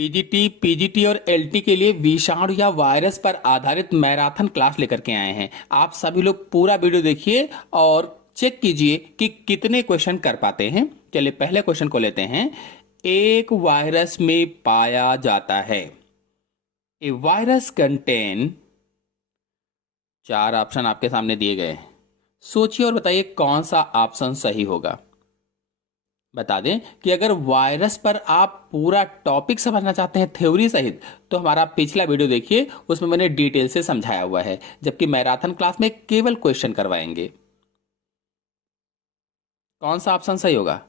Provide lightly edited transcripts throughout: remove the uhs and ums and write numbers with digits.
TGT, PGT और LT के लिए विषाणु या वायरस पर आधारित मैराथन क्लास लेकर के आए हैं। आप सभी लोग पूरा वीडियो देखिए और चेक कीजिए कि कितने क्वेश्चन कर पाते हैं। चलिए पहले क्वेश्चन को लेते हैं। एक वायरस में पाया जाता है। ए वायरस कंटेन, चार ऑप्शन आपके सामने दिए गए हैं। सोचिए और बताइए कौन सा ऑप्शन सही होगा। बता दें कि अगर वायरस पर आप पूरा टॉपिक समझना चाहते हैं थ्योरी सहित, तो हमारा पिछला वीडियो देखिए, उसमें मैंने डिटेल से समझाया हुआ है, जबकि मैराथन क्लास में केवल क्वेश्चन करवाएंगे। कौन सा ऑप्शन सही होगा?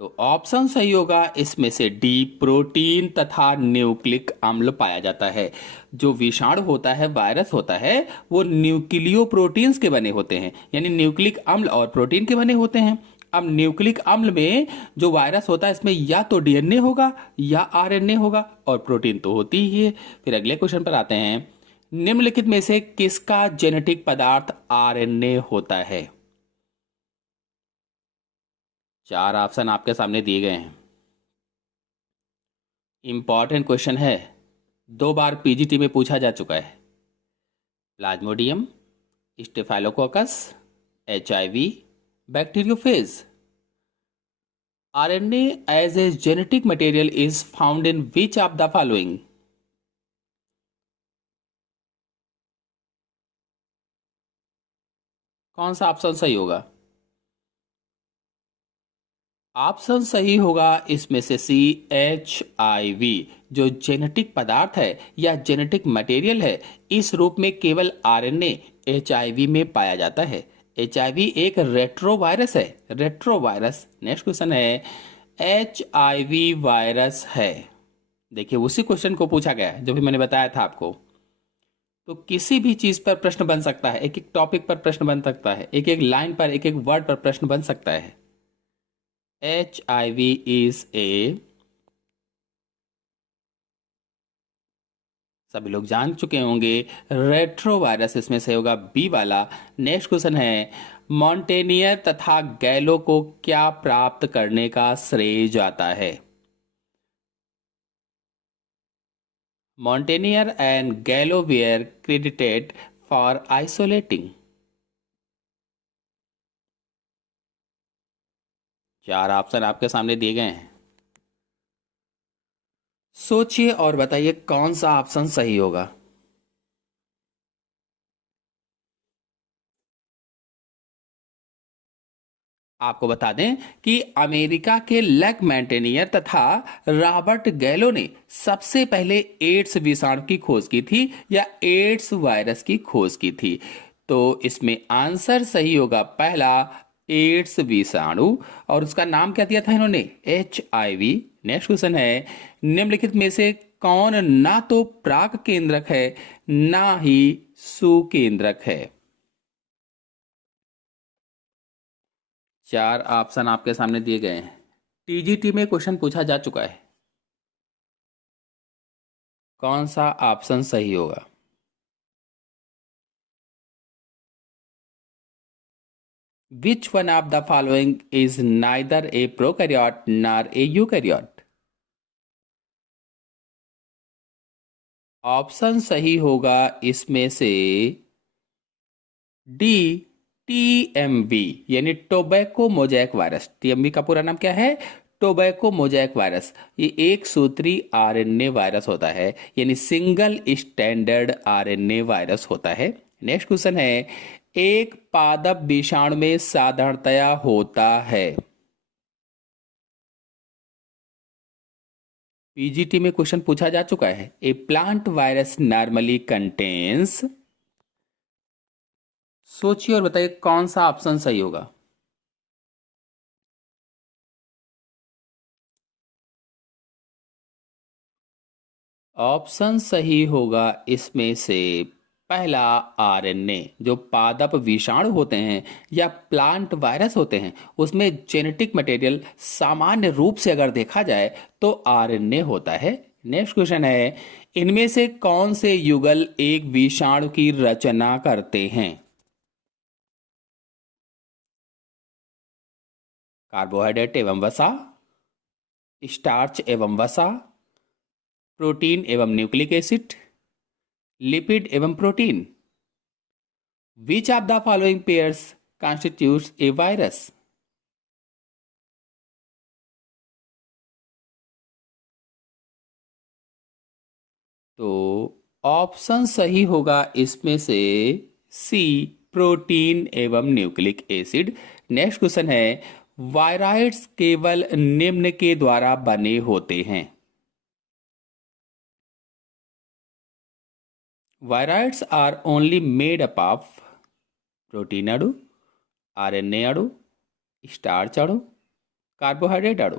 तो ऑप्शन सही होगा इसमें से डी, प्रोटीन तथा न्यूक्लिक अम्ल पाया जाता है। जो विषाणु होता है, वायरस होता है, वो न्यूक्लियो प्रोटीन्स के बने होते हैं, यानी न्यूक्लिक अम्ल और प्रोटीन के बने होते हैं। अब न्यूक्लिक अम्ल में जो वायरस होता है, इसमें या तो डीएनए होगा या आरएनए होगा, और प्रोटीन तो होती ही है। फिर अगले क्वेश्चन पर आते हैं। निम्नलिखित में से किसका जेनेटिक पदार्थ आरएनए होता है? चार ऑप्शन आपके सामने दिए गए हैं। इंपॉर्टेंट क्वेश्चन है, 2 बार पीजीटी में पूछा जा चुका है। Plasmodium, staphylococcus, HIV, bacteriophage. RNA as a genetic material is found in which of the following? कौन सा ऑप्शन सही होगा? ऑप्शन सही होगा इसमें से सी, एचआईवी। जो जेनेटिक पदार्थ है या जेनेटिक मटेरियल है, इस रूप में केवल आरएनए एचआईवी में पाया जाता है। एचआईवी एक रेट्रोवायरस है। रेट्रोवायरस। नेक्स्ट क्वेश्चन है, एचआईवी वायरस है। देखिए उसी क्वेश्चन को पूछा गया जो भी मैंने बताया था आपको। तो किसी भी चीज पर प्रश्न बन सकता है, एक एक टॉपिक पर प्रश्न बन सकता है, एक एक लाइन पर, एक एक वर्ड पर प्रश्न बन सकता है। HIV is a, सभी लोग जान चुके होंगे, रेट्रोवायरस। इसमें से होगा बी वाला। नेक्स्ट क्वेश्चन है, मॉन्टेनियर तथा गैलो को क्या प्राप्त करने का श्रेय जाता है? मॉन्टेनियर एंड गैलो वेयर क्रेडिटेड फॉर आइसोलेटिंग। चार ऑप्शन आपके सामने दिए गए हैं। सोचिए और बताइए कौन सा ऑप्शन सही होगा। आपको बता दें कि अमेरिका के लक मैंटेनियर तथा रॉबर्ट गैलो ने सबसे पहले एड्स विषाणु की खोज की थी, या एड्स वायरस की खोज की थी। तो इसमें आंसर सही होगा पहला, एड्स विषाणु। और उसका नाम क्या दिया था इन्होंने? HIV। नेक्स्ट क्वेश्चन है, निम्नलिखित में से कौन ना तो प्राक केंद्रक है ना ही सुकेंद्रक है? चार ऑप्शन आपके सामने दिए गए हैं। टीजीटी में क्वेश्चन पूछा जा चुका है। कौन सा ऑप्शन सही होगा? विच one of the following is neither A prokaryote nor a eukaryote? Option सही होगा इसमें से डी, TMV, यानी टोबैको मोजैक वायरस। TMV का पूरा नाम क्या है? Tobacco mosaic virus. ये एक सूत्री आरएनए वायरस होता है, यानी सिंगल स्टैंडर्ड आरएनए वायरस होता है। नेक्स्ट क्वेश्चन है, एक पादप विषाणु में साधारणतया होता है। पीजीटी में क्वेश्चन पूछा जा चुका है। ए प्लांट वायरस नॉर्मली कंटेन्स। सोचिए और बताइए कौन सा ऑप्शन सही होगा। ऑप्शन सही होगा इसमें से पहला, आरएनए। जो पादप विषाणु होते हैं या प्लांट वायरस होते हैं, उसमें जेनेटिक मटेरियल सामान्य रूप से अगर देखा जाए तो आरएनए होता है। नेक्स्ट क्वेश्चन है, इनमें से कौन से युगल एक विषाणु की रचना करते हैं? कार्बोहाइड्रेट एवं वसा, स्टार्च एवं वसा, प्रोटीन एवं न्यूक्लिक एसिड, लिपिड एवं protein. Which of the following pairs constitutes a virus? तो ऑप्शन सही होगा इसमें से सी, प्रोटीन एवं न्यूक्लिक एसिड। नेक्स्ट क्वेश्चन है, वायराइड्स केवल निम्न के द्वारा बने होते हैं। Viroids are only made up of protein अणु, आरएनए अणु, स्टार्च अणु, कार्बोहाइड्रेट अणु।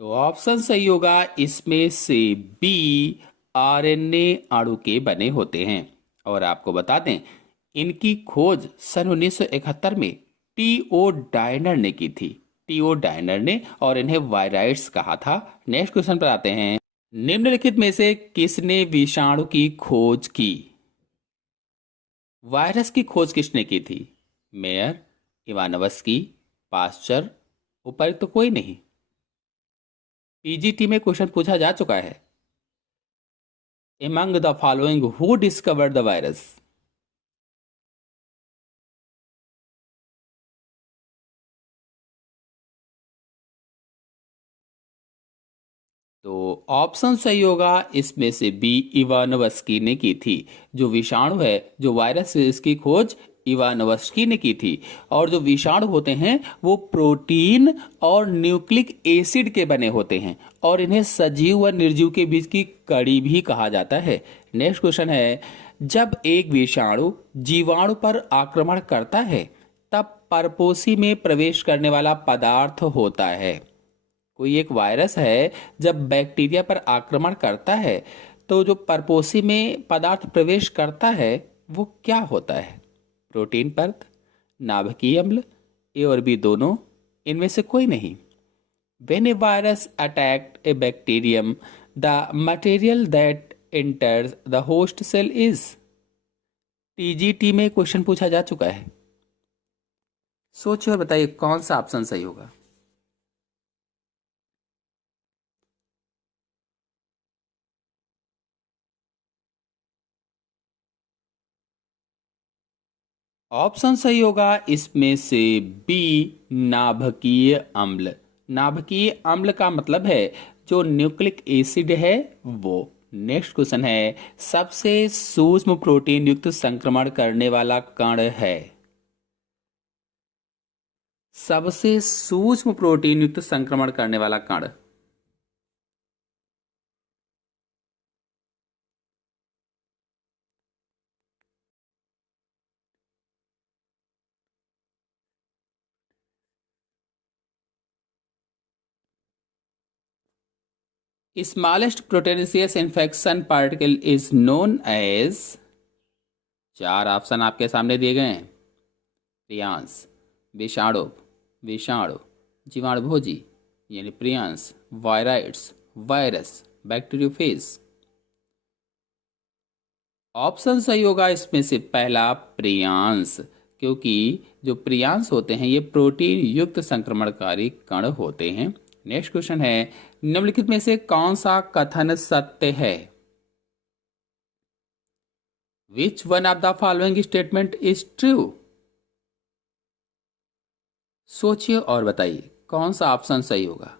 तो ऑप्शन सही होगा इसमें से बी, आरएनए अणु के बने होते हैं। और आपको बता दें, इनकी खोज सन 1971 में टीओ डायनर ने की थी। टीओ डायनर ने, और इन्हें वायराइड्स कहा था। नेक्स्ट क्वेश्चन पर आते हैं, निम्नलिखित में से किसने विषाणु की खोज की? वायरस की खोज किसने की थी? मेयर, इवानोव्स्की, पास्चर, उपर्युक्त तो कोई नहीं। पीजीटी में क्वेश्चन पूछा जा चुका है। Among the following who discovered the virus? तो ऑप्शन सही होगा इसमें से बी, इवानोव्स्की ने की थी। जो विषाणु है, जो वायरस है, इसकी खोज इवानोव्स्की ने की थी। और जो विषाणु होते हैं वो प्रोटीन और न्यूक्लिक एसिड के बने होते हैं, और इन्हें सजीव व निर्जीव के बीच की कड़ी भी कहा जाता है। नेक्स्ट क्वेश्चन है, जब एक विषाणु जीवाणु पर आक्रमण करता है तब परपोषी में प्रवेश करने वाला पदार्थ होता है। कोई एक वायरस है, जब बैक्टीरिया पर आक्रमण करता है तो जो परपोषी में पदार्थ प्रवेश करता है वो क्या होता है? प्रोटीन परत, नाभिकीय अम्ल, ए और बी दोनों, इनमें से कोई नहीं। When a virus attacked a bacterium the material that enters the host cell is. TGT में क्वेश्चन पूछा जा चुका है। सोचिए और बताइए कौन सा ऑप्शन सही होगा। ऑप्शन सही होगा इसमें से बी, नाभिकीय अम्ल। नाभिकीय अम्ल का मतलब है जो न्यूक्लिक एसिड है वो। नेक्स्ट क्वेश्चन है, सबसे सूक्ष्म प्रोटीन युक्त संक्रमण करने वाला कण है। सबसे सूक्ष्म प्रोटीन युक्त संक्रमण करने वाला कण। Smallest proteinaceous infection particle is known as. चार ऑप्शन आपके सामने दिए गए हैं। प्रियांश, विषाणु, विषाणु, जीवाणुभोजी यानी Priyansh, viroids, virus, bacteriophage. Option सही होगा इसमें से पहला, प्रियांश, क्योंकि जो प्रियांश होते हैं ये प्रोटीन युक्त संक्रमणकारी कण होते हैं। नेक्स्ट क्वेश्चन है, निम्नलिखित में से कौन सा कथन सत्य है? विच one of the following statement is true? सोचिए और बताइए कौन सा ऑप्शन सही होगा।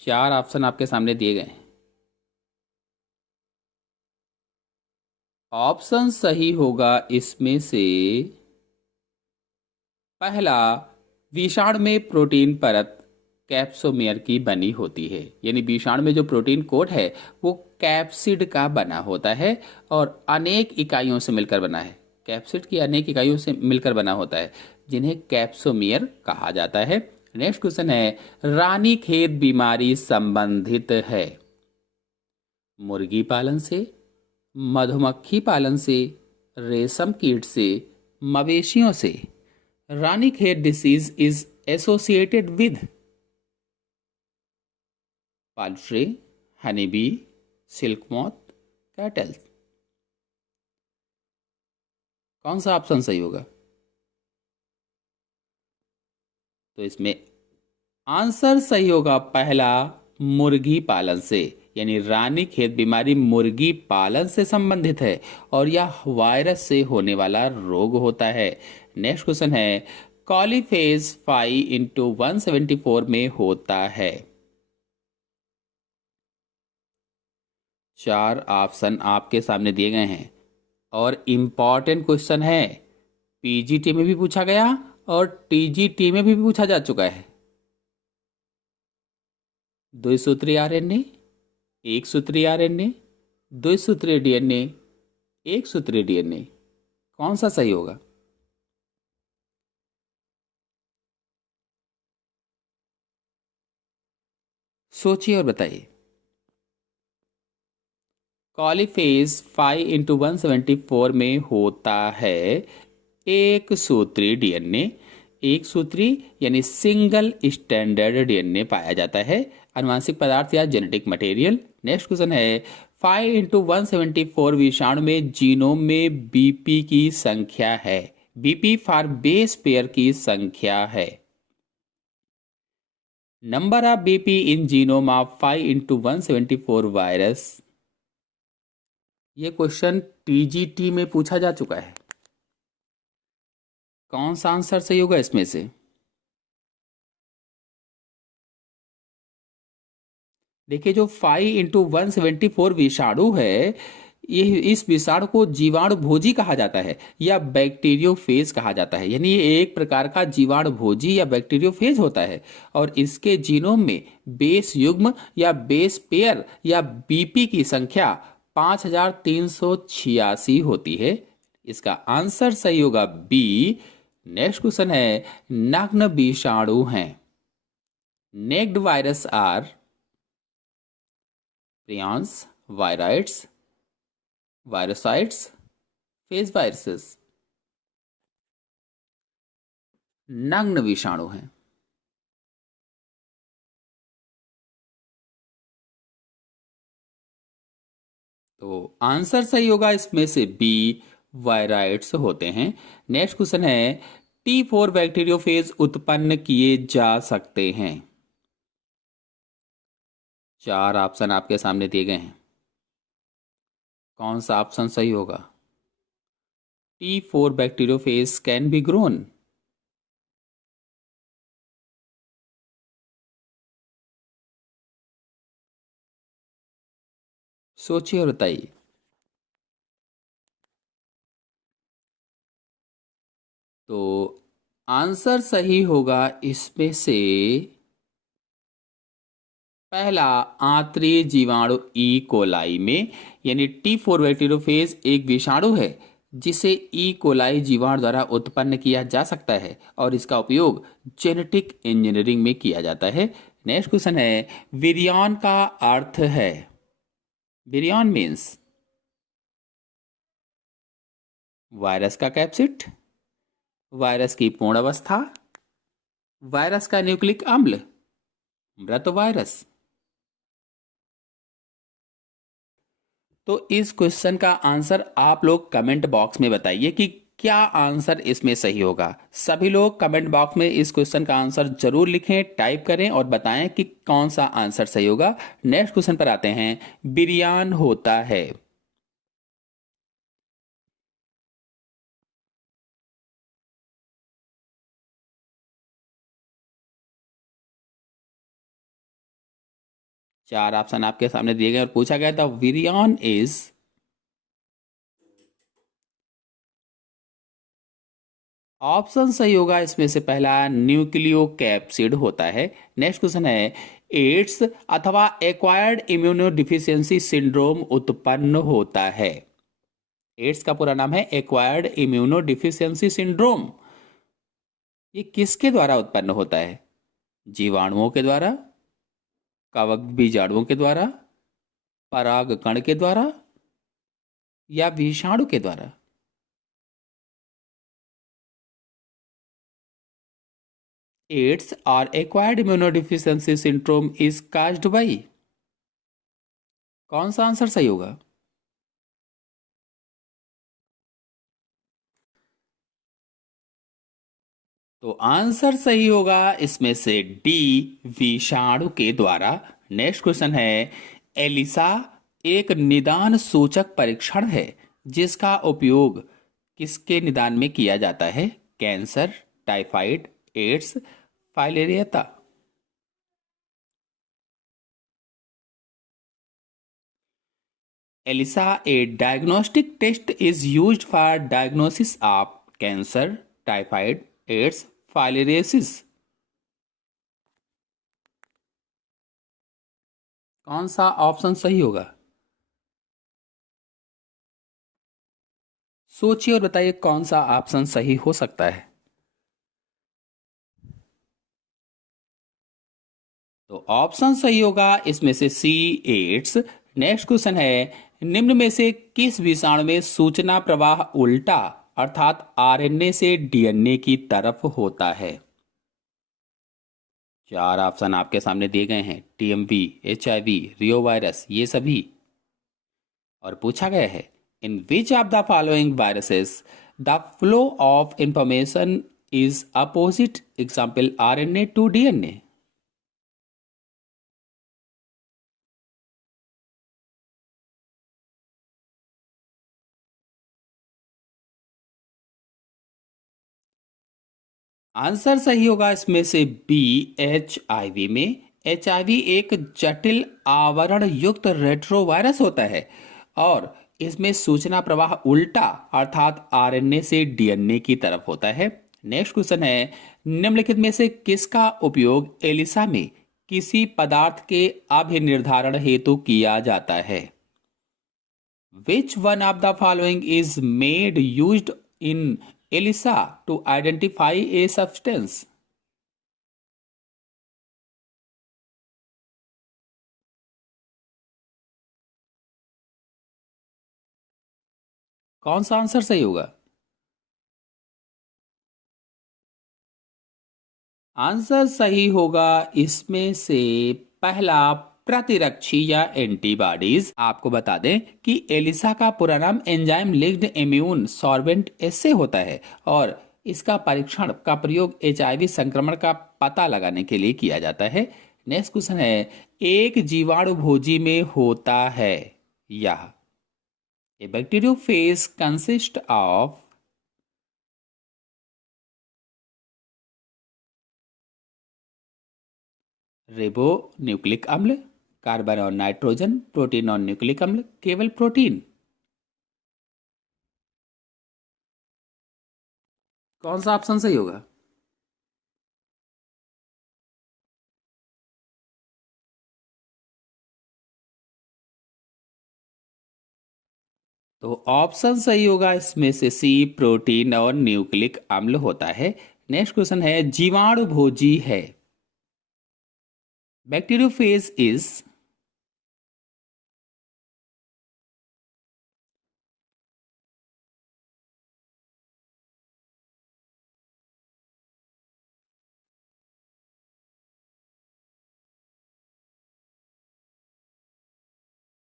चार ऑप्शन आपके सामने दिए गए हैं। ऑप्शन सही होगा इसमें से पहला, विषाणु में प्रोटीन परत कैप्सोमियर की बनी होती है। यानी विषाणु में जो प्रोटीन कोट है वो कैप्सिड का बना होता है और अनेक इकाइयों से मिलकर बना है। कैप्सिड की अनेक इकाइयों से मिलकर बना होता है, जिन्हें कैप्सोमियर कहा जाता है। नेक्स्ट क्वेश्चन है, रानीखेत बीमारी संबंधित है मुर्गी पालन से, मधुमक्खी पालन से, रेशम कीट से, मवेशियों से। Ranikhet disease is associated with poultry, honey bee, silk moth, cattle. कौन सा ऑप्शन सही होगा? तो इसमें आंसर सही होगा पहला, मुर्गी पालन से, यानी रानीखेत बीमारी मुर्गी पालन से संबंधित है और यह वायरस से होने वाला रोग होता है। नेक्स्ट क्वेश्चन है, कॉलीफेज 5x174 में होता है। चार ऑप्शन आपके सामने दिए गए हैं और इम्पॉर्टेंट क्वेश्चन है, पीजीटी में भी पूछा गया और टीजीटी में भी पूछा जा चुका है। द्विसूत्री आरएनए, एक सूत्री आरएनए, द्विसूत्री डीएनए, एक सूत्री डीएनए, कौन सा सही होगा? सोचिए और बताइए। कॉलीफेज 5x174 में होता है एक सूत्री डीएनए, एक सूत्री यानी सिंगल स्टैंडर्ड डीएनए पाया जाता है, आनुवांशिक पदार्थ या जेनेटिक मटेरियल। नेक्स्ट क्वेश्चन है, 5x174 विषाणु में जीनोम में बीपी की संख्या है, बीपी फॉर बेस पेयर की संख्या है। Number of BP in genome of 5x174 virus. ये क्वेश्चन टीजीटी में पूछा जा चुका है। कौन सा आंसर सही होगा इसमें से? देखिए, जो 5x174 विषाणु है, ये इस विषाणु को जीवाणु भोजी कहा जाता है या बैक्टीरियोफेज कहा जाता है, यानी ये एक प्रकार का जीवाणु भोजी या बैक्टीरियोफेज होता है और इसके जीनोम में बेस युग्म या बेस पेयर या बीपी की संख्या 5386 होती है। इसका आंसर सही होगा बी। नेक्स्ट क्वेश्चन है, नग्न विषाणु हैं। Naked virus are prions, viroids, virocytes, phage viruses. नग्न विषाणु हैं। तो आंसर सही होगा इसमें से बी, वायराइड्स होते हैं। नेक्स्ट क्वेश्चन है, T4 बैक्टीरियोफेज उत्पन्न किए जा सकते हैं। चार ऑप्शन आपके सामने दिए गए हैं, कौन सा ऑप्शन सही होगा? T4 bacteriophage can be grown. सोचिए और बताइए। तो आंसर सही होगा इसमें से पहला, आंतरिक जीवाणु ई कोलाई में, यानी T4 बैक्टीरियोफेज एक विषाणु है जिसे ई कोलाई जीवाणु द्वारा उत्पन्न किया जा सकता है और इसका उपयोग जेनेटिक इंजीनियरिंग में किया जाता है। नेक्स्ट क्वेश्चन है, विरियॉन का अर्थ है, विरियॉन मीन्स वायरस का कैप्सिड, वायरस की पूर्ण अवस्था, वायरस का न्यूक्लिक अम्ल, मृत वायरस। तो इस क्वेश्चन का आंसर आप लोग कमेंट बॉक्स में बताइए कि क्या आंसर इसमें सही होगा। सभी लोग कमेंट बॉक्स में इस क्वेश्चन का आंसर जरूर लिखें, टाइप करें और बताएं कि कौन सा आंसर सही होगा। नेक्स्ट क्वेश्चन पर आते हैं, बिरयान होता है। चार ऑप्शन आपके सामने दिए गए और पूछा गया था, विरियॉन इज, ऑप्शन सही होगा इसमें से पहला, न्यूक्लियो कैप्सिड होता है। नेक्स्ट क्वेश्चन है, एड्स अथवा एक्वायर्ड इम्यूनो डिफिशियंसी सिंड्रोम उत्पन्न होता है। एड्स का पूरा नाम है एक्वायर्ड इम्यूनो डिफिशियंसी सिंड्रोम। ये किसके द्वारा उत्पन्न होता है? जीवाणुओं के द्वारा, कवक बीजाणुओं के द्वारा, परागकण के द्वारा या विषाणु के द्वारा? एड्स और acquired immunodeficiency syndrome is caused by? कौन सा आंसर सही होगा? तो आंसर सही होगा इसमें से डी, विषाणु के द्वारा। नेक्स्ट क्वेश्चन है, एलिसा एक निदान सूचक परीक्षण है जिसका उपयोग किसके निदान में किया जाता है? Cancer, typhoid, AIDS, filariasis. ELISA, a diagnostic test, is used for diagnosis of cancer, typhoid, AIDS, filariasis. कौन सा ऑप्शन सही होगा? सोचिए और बताइए कौन सा ऑप्शन सही हो सकता है। तो ऑप्शन सही होगा इसमें से सी, एड्स। नेक्स्ट क्वेश्चन है, निम्न में से किस विषाणु में सूचना प्रवाह उल्टा अर्थात आरएनए से डीएनए की तरफ होता है? चार ऑप्शन आपके सामने दिए गए हैं, टीएमवी, एचआईवी, रियो वायरस, ये सभी। और पूछा गया है, in which of the following viruses the flow of information is opposite, example RNA to DNA. Answer सही होगा इसमें से बी, एचआईवी में। एचआईवी एक जटिल आवरण युक्त रेट्रोवायरस होता है और इसमें सूचना प्रवाह उल्टा अर्थात आरएनए से डीएनए की तरफ होता है। नेक्स्ट क्वेश्चन है, निम्नलिखित में से किसका उपयोग एलिसा में किसी पदार्थ के अभिनिर्धारण हेतु किया जाता है? Which one of the following is made used in ELISA to identify a substance? कौन सा आंसर सही होगा? आंसर सही होगा इसमें से पहला, प्रतिरक्षी या एंटीबॉडीज। आपको बता दें कि एलिसा का पूरा नाम एंजाइम लिंक्ड इम्यून सॉर्बेंट ऐसे होता है और इसका परीक्षण का प्रयोग एचआईवी संक्रमण का पता लगाने के लिए किया जाता है। नेक्स्ट क्वेश्चन है, एक जीवाणु भोजी में होता है यह? A bacteriophage consist of ribonucleic अम्ल, कार्बन और नाइट्रोजन, प्रोटीन और न्यूक्लिक अम्ल, केवल प्रोटीन। कौन सा ऑप्शन सही होगा? तो ऑप्शन सही होगा इसमें से सी, प्रोटीन और न्यूक्लिक अम्ल होता है। नेक्स्ट क्वेश्चन है, जीवाणु भोजी है? Bacteriophage is?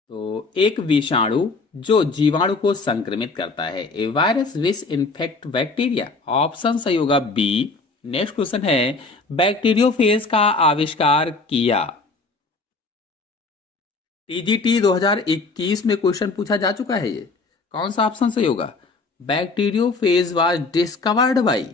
तो एक विषाणु जो जीवाणु को संक्रमित करता है, a virus which infect bacteria. Option सही होगा बी। नेक्स्ट क्वेश्चन है, बैक्टीरियोफेज का आविष्कार किया? टीजीटी 2021 में क्वेश्चन पूछा जा चुका है ये। कौन सा ऑप्शन सही होगा? Bacteriophage was discovered by?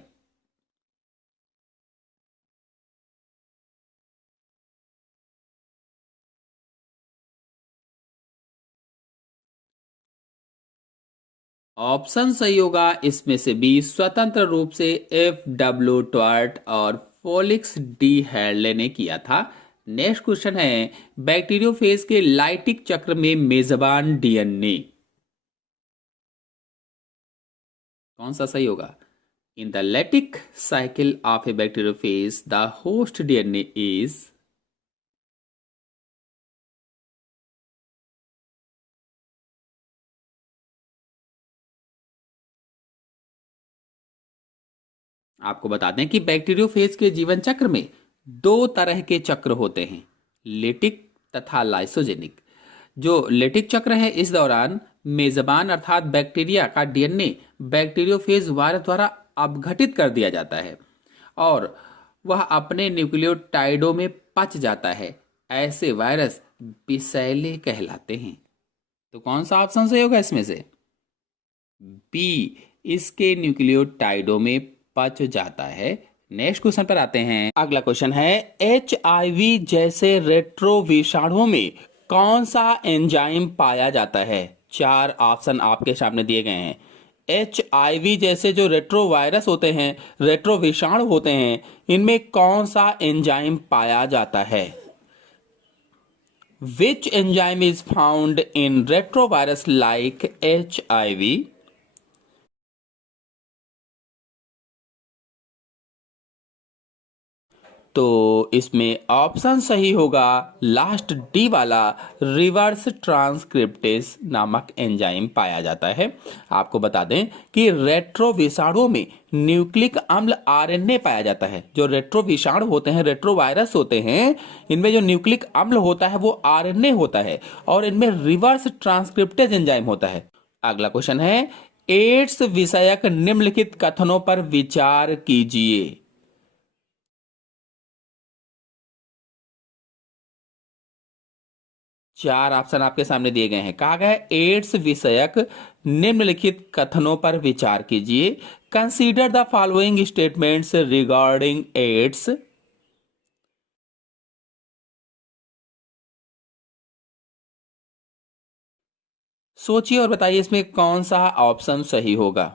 Option सही होगा इसमें से बी, स्वतंत्र रूप से एफ डब्ल्यू ट्वार्ट और फोलिक्स डी हैरले ने किया था। नेक्स्ट क्वेश्चन है, बैक्टीरियोफेज के लाइटिक चक्र में मेजबान डीएनए। कौन सा सही होगा? In the lattice cycle of A bacteriophage the host DNA is? आपको बता दें कि बैक्टीरियोफेज के जीवन चक्र में दो तरह के चक्र होते हैं, लेटिक तथा लाइसोजेनिक। जो लेटिक चक्र है, इस दौरान मेजबान अर्थात बैक्टीरिया का डीएनए बैक्टीरियोफेज वायरस द्वारा अपघटित कर दिया जाता है और वह अपने न्यूक्लियोटाइडों में पच जाता है। ऐसे वायरस विषैले कहलाते हैं। तो कौन सा ऑप्शन सही होगा इसमें से? बी, इसके न्यूक्लियोटाइडों में पच जाता है। नेक्स्ट क्वेश्चन पर आते हैं। अगला क्वेश्चन है, एचआईवी जैसे रेट्रो विषाणुओं में कौन सा एंजाइम पाया जाता है? चार ऑप्शन आपके सामने दिए गए हैं। एचआईवी जैसे जो रेट्रो वायरस होते हैं, रेट्रो विषाणु होते हैं, इनमें कौन सा एंजाइम पाया जाता है? Which enzyme is found in retrovirus like HIV? तो इसमें ऑप्शन सही होगा लास्ट डी वाला, रिवर्स ट्रांसक्रिप्टेज नामक एंजाइम पाया जाता है। आपको बता दें कि रेट्रो विषाणुओं में न्यूक्लिक अम्ल आरएनए पाया जाता है। जो रेट्रो विषाणु होते हैं, रेट्रो वायरस होते हैं, इनमें जो न्यूक्लिक अम्ल होता है वो आरएनए होता है और इनमें रिवर्स ट्रांसक्रिप्टेज एंजाइम होता है। अगला क्वेश्चन है, एड्स विषयक निम्नलिखित कथनों पर विचार कीजिए। चार ऑप्शन आपके सामने दिए गए हैं। कहा गया है एड्स विषयक निम्नलिखित कथनों पर विचार कीजिए। Consider the following statements regarding AIDS. सोचिए और बताइए इसमें कौन सा ऑप्शन सही होगा।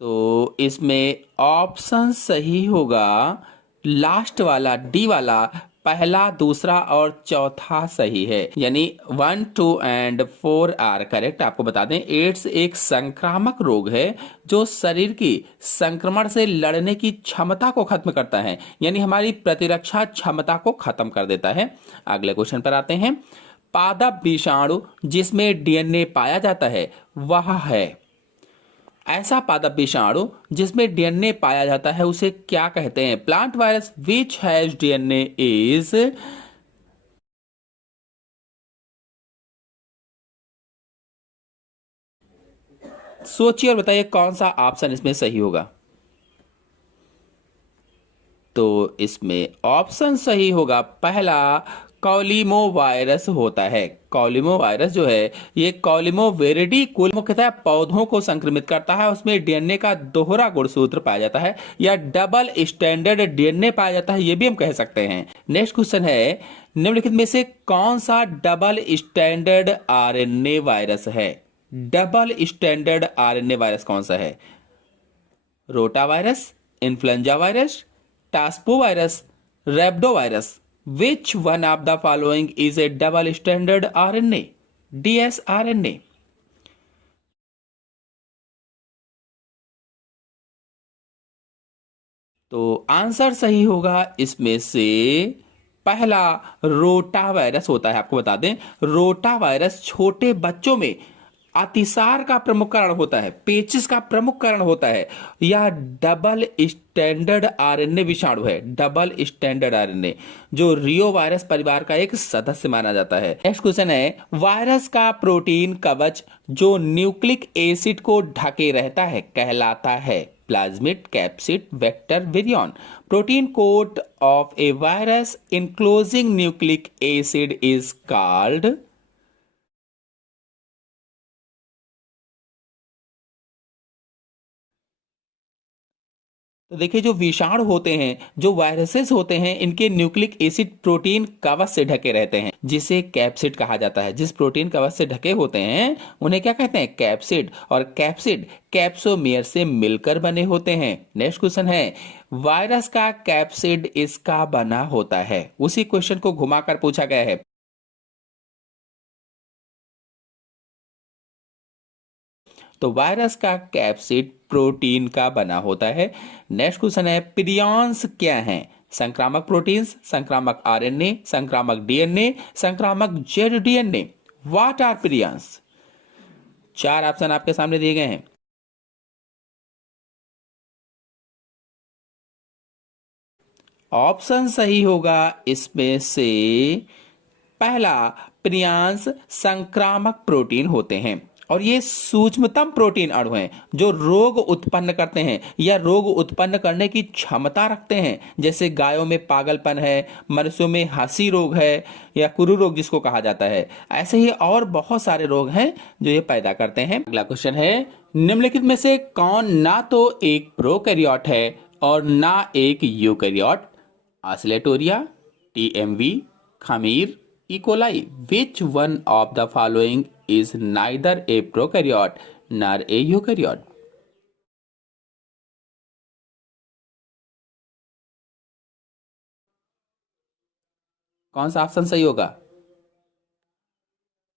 तो इसमें ऑप्शन सही होगा लास्ट वाला, डी वाला। पहला, दूसरा और चौथा सही है, यानी 1, 2 एंड 4 आर करेक्ट। आपको बता दें एड्स एक संक्रामक रोग है जो शरीर की संक्रमण से लड़ने की क्षमता को खत्म करता है, यानी हमारी प्रतिरक्षा क्षमता को खत्म कर देता है। अगले क्वेश्चन पर आते हैं। पादप विषाणु जिसमें डीएनए पाया जाता है वह है, ऐसा पादप विषाणु जिसमें डीएनए पाया जाता है उसे क्या कहते हैं? Plant virus which has DNA is. सोचिए और बताइए कौन सा ऑप्शन इसमें सही होगा। तो इसमें ऑप्शन सही होगा पहला, कॉलिमो वायरस होता है। कॉलिमो वायरस जो है ये कॉलिमोवेरिडी कुल मुख्यतः पौधों को संक्रमित करता है। उसमें डीएनए का दोहरा गुणसूत्र पाया जाता है या डबल स्टैंडर्ड डीएनए पाया जाता है, ये भी हम कह सकते हैं। नेक्स्ट क्वेश्चन है, निम्नलिखित में से कौन सा डबल स्टैंडर्ड आरएनए वायरस है? डबल स्टैंडर्ड आरएनए वायरस कौन सा है? रोटा वायरस, इन्फ्लुएंजा वायरस, टास्पो virus, rhabdovirus. Which one of the following is a double stranded RNA? dsRNA। तो आंसर सही होगा इसमें से पहला, रोटा वायरस होता है। आपको बता दें रोटा वायरस छोटे बच्चों में अतिसार का प्रमुख कारण होता है, पेचिस का प्रमुख कारण होता है। यह डबल स्टैंडर्ड आरएनए विषाणु है, डबल स्टैंडर्ड आरएनए, जो रियो वायरस परिवार का एक सदस्य माना जाता है। नेक्स्ट क्वेश्चन है, वायरस का प्रोटीन कवच जो न्यूक्लिक एसिड को ढके रहता है कहलाता है? Plasmid, capsid, vector, virion. Protein coat of a virus enclosing nucleic acid is called. तो देखिए जो विषाणु होते हैं, जो वायरसेस होते हैं, इनके न्यूक्लिक एसिड प्रोटीन कवच से ढके रहते हैं जिसे कैप्सिड कहा जाता है। जिस प्रोटीन कवच से ढके होते हैं उन्हें क्या कहते हैं? कैप्सिड। और कैप्सिड कैप्सोमियर से मिलकर बने होते हैं। नेक्स्ट क्वेश्चन है, वायरस का कैप्सिड इसका बना होता है? उसी क्वेश्चन को घुमाकर पूछा गया है। तो वायरस का कैप्सिड प्रोटीन का बना होता है। नेक्स्ट क्वेश्चन है, प्रियॉन्स क्या हैं? संक्रामक प्रोटीन्स, संक्रामक आरएनए, संक्रामक डीएनए, संक्रामक Z DNA. What are prions? चार ऑप्शन आपके सामने दिए गए हैं। ऑप्शन सही होगा इसमें से पहला, प्रियांश संक्रामक प्रोटीन होते हैं और ये सूक्ष्मतम प्रोटीन अणु हैं जो रोग उत्पन्न करते हैं या रोग उत्पन्न करने की क्षमता रखते हैं, जैसे गायों में पागलपन है, मनुष्यों में हंसी रोग है या कुरु रोग जिसको कहा जाता है। ऐसे ही और बहुत सारे रोग हैं जो ये पैदा करते हैं। अगला क्वेश्चन है, निम्नलिखित में से कौन ना तो एक प्रोकैरियोट है और ना एक यूकैरियोट? आसिलेटोरिया, टीएमवी, खमीर, E coli. Which one of the following is neither a prokaryote nor a eukaryote? कौन सा ऑप्शन सही होगा?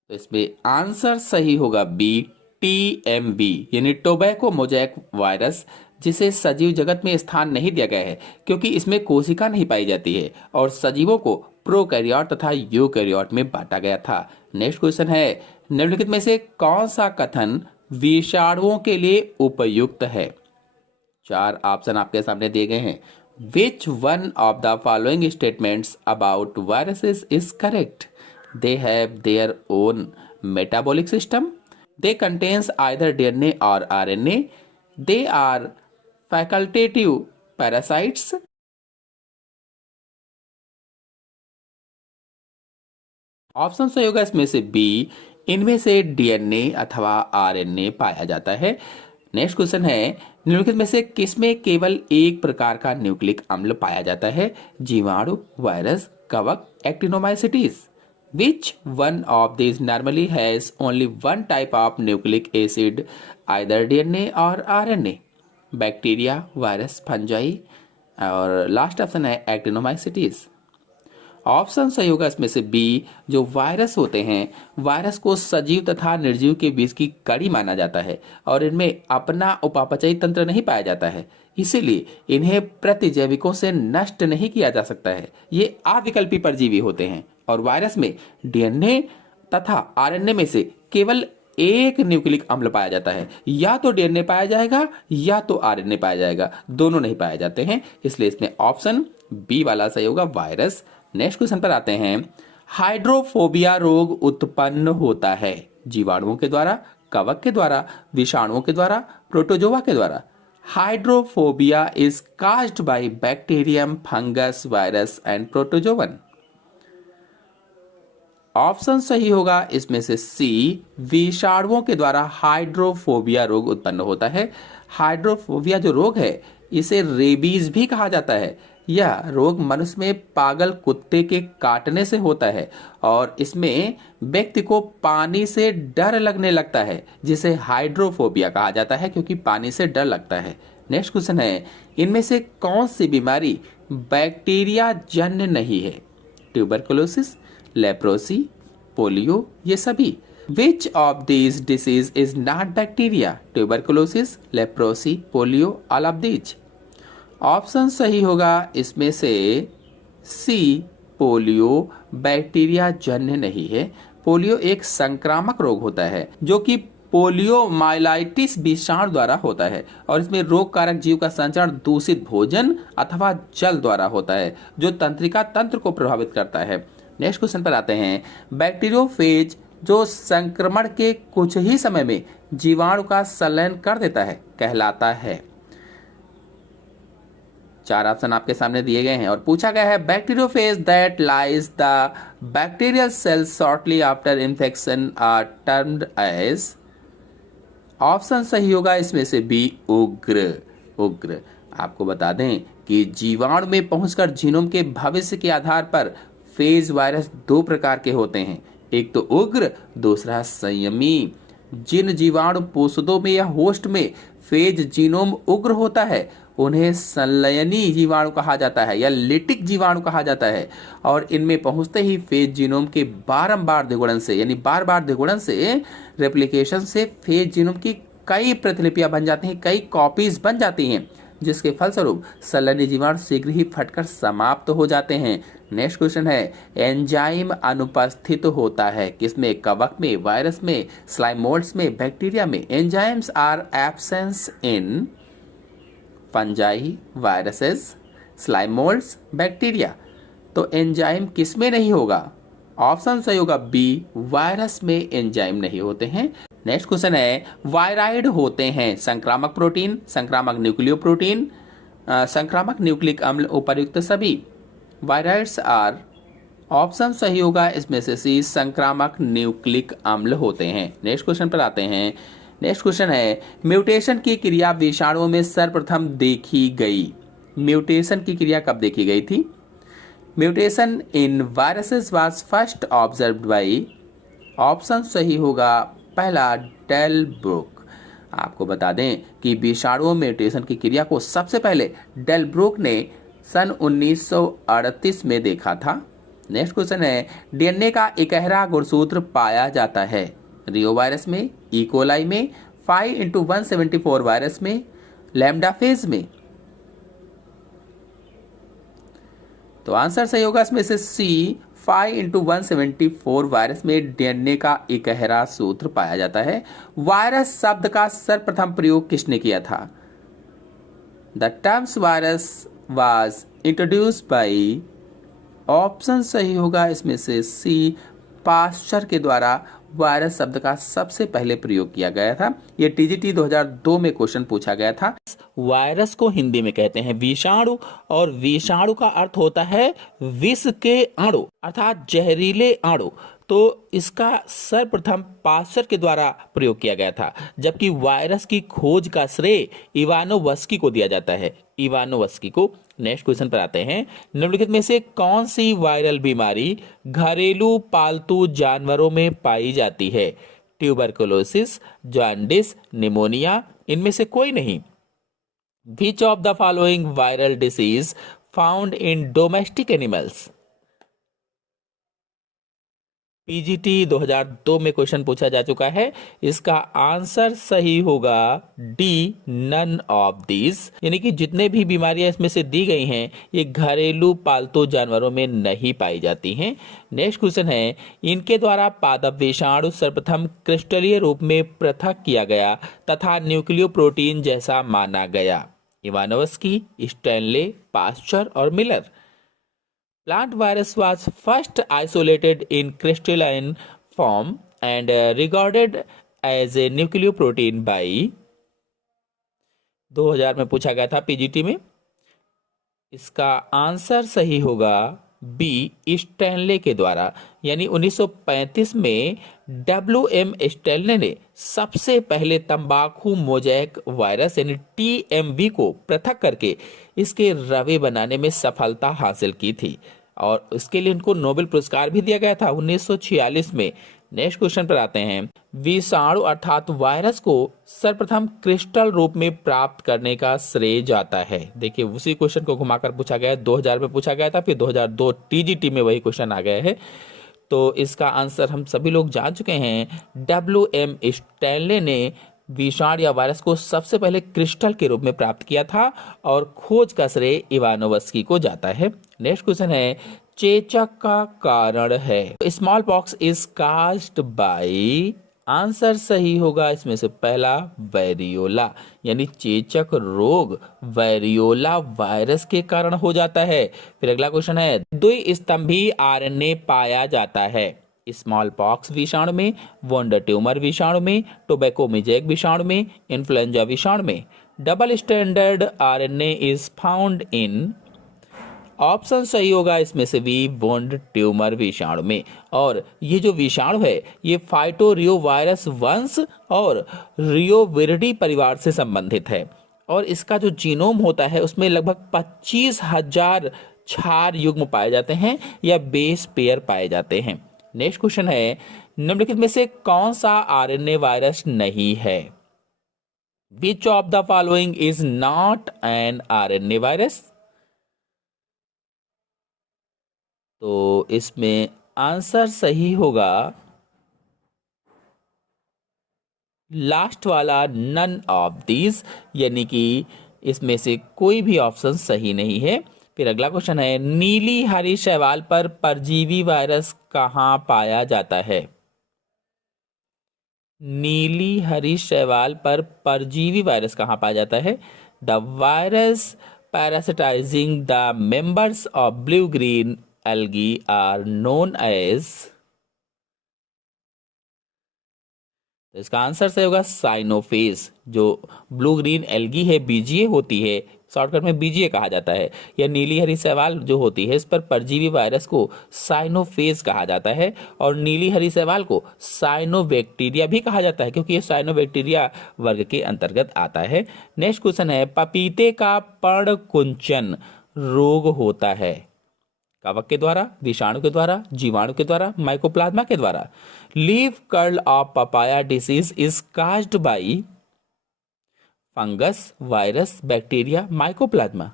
तो इसमें आंसर सही होगा बी, टीएमवी यानी टोबैको मोजैक वायरस, जिसे सजीव जगत में स्थान नहीं दिया गया है क्योंकि इसमें कोशिका नहीं पाई जाती है और सजीवों को प्रोकैरियोट तथा यूकैरियोट में बांटा गया था। नेक्स्ट क्वेश्चन है, निम्नलिखित में से कौन सा कथन विषाणुओं के लिए उपयुक्त है? 4 ऑप्शन आपके सामने दिए गए हैं। Which one of the following statements about viruses is correct? They have their own metabolic system, they contains either DNA और RNA, they are facultative parasites. Option सही होगा इसमें से बी, इनमें से डीएनए अथवा आरएनए पाया जाता है। नेक्स्ट क्वेश्चन है, निम्नलिखित में से किसमें केवल एक प्रकार का न्यूक्लिक अम्ल पाया जाता है? जीवाणु, वायरस, कवक, actinomycetes. Which one of this normally has only one type of nucleic acid, either DNA और आरएनए? बैक्टीरिया, वायरस, फंजाई और लास्ट ऑप्शन है एक्टिनोमाइसिटीज। ऑप्शन सही होगा इसमें से बी, जो वायरस होते हैं, वायरस को सजीव तथा निर्जीव के बीच की कड़ी माना जाता है और इनमें अपना उपापचयी तंत्र नहीं पाया जाता है, इसीलिए इन्हें प्रतिजैविकों से नष्ट नहीं किया जा सकता है। ये अविकल्पी परजीवी होते हैं और वायरस में डीएनए तथा आरएनए में से केवल एक न्यूक्लिक अम्ल पाया जाता है, या तो डीएनए पाया जाएगा या तो आरएनए पाया जाएगा, दोनों नहीं पाए जाते हैं, इसलिए इसमें ऑप्शन बी वाला सही होगा, वायरस। नेक्स्ट क्वेश्चन पर आते हैं, हाइड्रोफोबिया रोग उत्पन्न होता है जीवाणुओं के द्वारा, कवक के द्वारा, विषाणुओं के द्वारा, प्रोटोजोआ के द्वारा? Hydrophobia is caused by bacterium, fungus, virus and protozoan. Option सही होगा इसमें से सी, विषाणुओं के द्वारा हाइड्रोफोबिया रोग उत्पन्न होता है। हाइड्रोफोबिया जो रोग है इसे रेबीज भी कहा जाता है। यह रोग मनुष्य में पागल कुत्ते के काटने से होता है और इसमें व्यक्ति को पानी से डर लगने लगता है, जिसे हाइड्रोफोबिया कहा जाता है क्योंकि पानी से डर लगता है। नेक्स्ट क्वेश्चन है, इनमें से कौन सी बीमारी बैक्टीरिया जन्य नहीं है? ट्यूबरकुलोसिस, लेप्रोसी, पोलियो, ये सभी। Which of these disease is not bacteria? Tuberculosis, leprosy, polio, all of these. Option सही होगा इसमें से सी, पोलियो बैक्टीरिया जन्य नहीं है। पोलियो एक संक्रामक रोग होता है जो कि पोलियोमाइलाइटिस विषाणु द्वारा होता है और इसमें रोग कारक जीव का संचरण दूषित भोजन अथवा जल द्वारा होता है जो तंत्रिका तंत्र को प्रभावित करता है। नेक्स्ट क्वेश्चन पर आते हैं, बैक्टीरियोफेज जो संक्रमण के कुछ ही समय में जीवाणु का संलयन कर देता है कहलाता है? 4 ऑप्शन आपके सामने दिए गए हैं और पूछा गया है, bacteriophage that lyse the bacterial cells shortly after infection are termed as. Option सही होगा इसमें से बी, उग्र। उग्र आपको बता दें कि जीवाणु में पहुंचकर जीनोम के भविष्य के आधार पर फेज वायरस 2 प्रकार के होते हैं, एक तो उग्र, दूसरा संयमी। जिन जीवाणु पोषदों में या होस्ट में फेज जीनोम उग्र होता है उन्हें संलयनी जीवाणु कहा जाता है या लिटिक जीवाणु कहा जाता है और इनमें पहुंचते ही फेज जीनोम के बारंबार द्विगुणन से यानी बार बार द्विगुणन से रेप्लिकेशन से फेज जीनोम की कई प्रतिलिपियां बन जाती हैं, कई कॉपीज बन जाती हैं, जिसके फलस्वरूप संलयनी जीवाणु शीघ्र ही फटकर समाप्त हो जाते हैं। नेक्स्ट क्वेश्चन है, एंजाइम अनुपस्थित होता है किसमें? कवक में, वायरस में, स्लाइम मोल्ड्स में, बैक्टीरिया में? Enzymes are absence in fungi, viruses, slime molds, bacteria. तो एंजाइम किस में नहीं होगा? ऑप्शन सही होगा बी, वायरस में एंजाइम नहीं होते हैं। नेक्स्ट क्वेश्चन है, वायराइड होते हैं संक्रामक प्रोटीन, संक्रामक न्यूक्लियो प्रोटीन, संक्रामक न्यूक्लिक अम्ल, उपर्युक्त सभी। वायराइड्स आर, ऑप्शन सही होगा इसमें से सी, संक्रामक न्यूक्लिक अम्ल होते हैं। नेक्स्ट क्वेश्चन पर आते हैं। नेक्स्ट क्वेश्चन है, म्यूटेशन की क्रिया विषाणुओं में सर्वप्रथम देखी गई। म्यूटेशन की क्रिया कब देखी गई थी? Mutation in viruses was first observed by, option सही होगा पहला, डेल ब्रुक। आपको बता दें कि विषाणुओं में म्यूटेशन की क्रिया को सबसे पहले डेल ब्रुक ने सन 1938 में देखा था। नेक्स्ट क्वेश्चन है, डीएनए का इकहरा गुणसूत्र पाया जाता है रियो वायरस में, ई कोलाई में, 5x174 वायरस में, लैम्डा फेज में। तो आंसर सही होगा इसमें से सी, 5x174 वायरस में डीएनए का इकहरा सूत्र पाया जाता है। वायरस शब्द का सर्वप्रथम प्रयोग किसने किया था? The terms virus was introduced by, option सही होगा इसमें से सी, पास्चर के द्वारा वायरस शब्द का सबसे पहले प्रयोग किया गया था। यह टीजीटी 2002 में क्वेश्चन पूछा गया था। वायरस को हिंदी में कहते हैं विषाणु, और विषाणु का अर्थ होता है विष के अणु अर्थात जहरीले अणु। तो इसका सर्वप्रथम पास्चर के द्वारा प्रयोग किया गया था, जबकि वायरस की खोज का श्रेय इवानोवस्की को दिया जाता है, इवानोवस्की को। नेक्स्ट क्वेश्चन पर आते हैं। निम्नलिखित में से कौन सी वायरल बीमारी घरेलू पालतू जानवरों में पाई जाती है? ट्यूबरकुलोसिस, जॉन्डिस, निमोनिया, इनमें से कोई नहीं। विच of the following viral disease found in domestic animals? PGT 2002 में क्वेश्चन पूछा जा चुका है। इसका आंसर सही होगा डी, नन ऑफ दीज। यानी कि जितने भी बीमारियां इसमें से दी गई हैं ये घरेलू पालतू जानवरों में नहीं पाई जाती हैं। नेक्स्ट क्वेश्चन है, इनके द्वारा पादप विषाणु सर्वप्रथम क्रिस्टलीय रूप में पृथक किया गया तथा न्यूक्लियो प्रोटीन जैसा माना गया। इवानोवस्की, स्टैनले, पास्चर और Miller. Plant virus was first isolated in crystalline form and regarded as a nucleoprotein by 2000 में पूछा गया था पीजीटी में। इसका आंसर सही होगा बी, स्टैनले के द्वारा। यानी 1935 में WM स्टैनले ने सबसे पहले तंबाकू मोजैक वायरस यानी TMV को पृथक करके इसके रवे बनाने में सफलता हासिल की थी, और इसके लिए इनको नोबेल पुरस्कार भी दिया गया था 1946 में। नेक्स्ट क्वेश्चन पर आते हैं। विषाणु अर्थात वायरस को सर्वप्रथम क्रिस्टल रूप में प्राप्त करने का श्रेय जाता है। देखिए उसी क्वेश्चन को घुमाकर पूछा गया, 2000 में पूछा गया था, फिर 2002 टीजीटी में वही क्वेश्चन आ गया है। तो इसका आंसर हम सभी लोग जान चुके हैं। WM स्टैनले ने विषाणु या वायरस को सबसे पहले क्रिस्टल के रूप में प्राप्त किया था, और खोज का श्रेय इवानोवस्की को जाता है। नेक्स्ट क्वेश्चन है, चेचक का कारण है। Small pox is caused by, answer सही होगा इसमें से पहला, वेरियोला। यानी चेचक रोग वेरियोला वायरस के कारण हो जाता है। फिर अगला क्वेश्चन है, द्विस्तंभी आरएनए पाया जाता है स्मॉल पॉक्स विषाणु में, वोंडर ट्यूमर विषाणु में, टोबैको मोज़ेक विषाणु में, इन्फ्लुएंजा विषाणु में। Double standard RNA is found in, option सही होगा इसमें से भी, वोंड ट्यूमर विषाणु में। और ये जो विषाणु है ये फाइटोरियो वायरस वंश और रियोविरिडी परिवार से संबंधित है, और इसका जो जीनोम होता है उसमें लगभग 25,000 क्षार युग्म पाए जाते हैं या बेस पेयर पाए जाते हैं। नेक्स्ट क्वेश्चन है, निम्नलिखित में से कौन सा आरएनए वायरस नहीं है? विच of the following is not an RNA virus? तो इसमें आंसर सही होगा लास्ट वाला, नन ऑफ दीज। यानी कि इसमें से कोई भी ऑप्शन सही नहीं है। फिर अगला क्वेश्चन है, नीली हरी शैवाल पर परजीवी वायरस कहां पाया जाता है? नीली हरी शैवाल पर परजीवी वायरस कहां पाया जाता है? The virus parasitizing the members of blue-green algae are known as, तो इसका आंसर सही होगा साइनोफेज। जो ब्लू ग्रीन एल्गी है, बीजीए होती है, शॉर्टकट में बीजीए कहा जाता है। यह नीली हरी शैवाल जो होती है, इस पर परजीवी वायरस को साइनोफेज कहा जाता है, और नीली हरी शैवाल को साइनोबैक्टीरिया भी कहा जाता है, क्योंकि यह साइनोबैक्टीरिया वर्ग के अंतर्गत आता है। नेक्स्ट क्वेश्चन है, पपीते का पर्णकुंचन रोग होता है कवक के द्वारा, विषाणु के द्वारा, जीवाणु के द्वारा, माइकोप्लाज्मा के द्वारा। Leaf curl of papaya disease is caused by fungus, virus, bacteria, mycoplasma.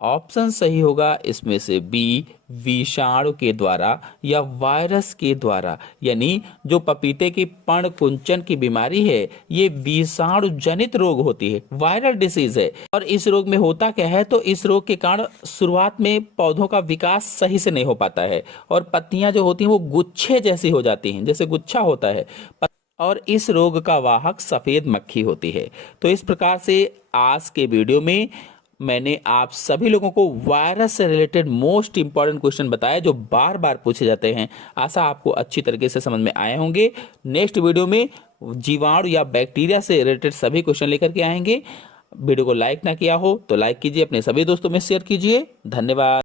Option सही होगा इसमें से बी, विषाणु के द्वारा या वायरस के द्वारा। यानी जो पपीते की पर्णकुंचन की बीमारी है, ये विषाणु जनित रोग होती है, वायरल डिसीज है। और इस रोग में होता क्या है, तो इस रोग के कारण शुरुआत में पौधों का विकास सही से नहीं हो पाता है, और पत्तियां जो होती हैं वो गुच्छे जैसी हो जाती हैं, जैसे गुच्छा होता है। और इस रोग का वाहक सफेद मक्खी होती है। तो इस प्रकार से आज के वीडियो में मैंने आप सभी लोगों को वायरस से रिलेटेड मोस्ट इंपॉर्टेंट क्वेश्चन बताया, जो बार बार पूछे जाते हैं। आशा आपको अच्छी तरीके से समझ में आए होंगे। नेक्स्ट वीडियो में जीवाणु या बैक्टीरिया से रिलेटेड सभी क्वेश्चन लेकर के आएंगे। वीडियो को लाइक ना किया हो तो लाइक कीजिए, अपने सभी दोस्तों में शेयर कीजिए। धन्यवाद।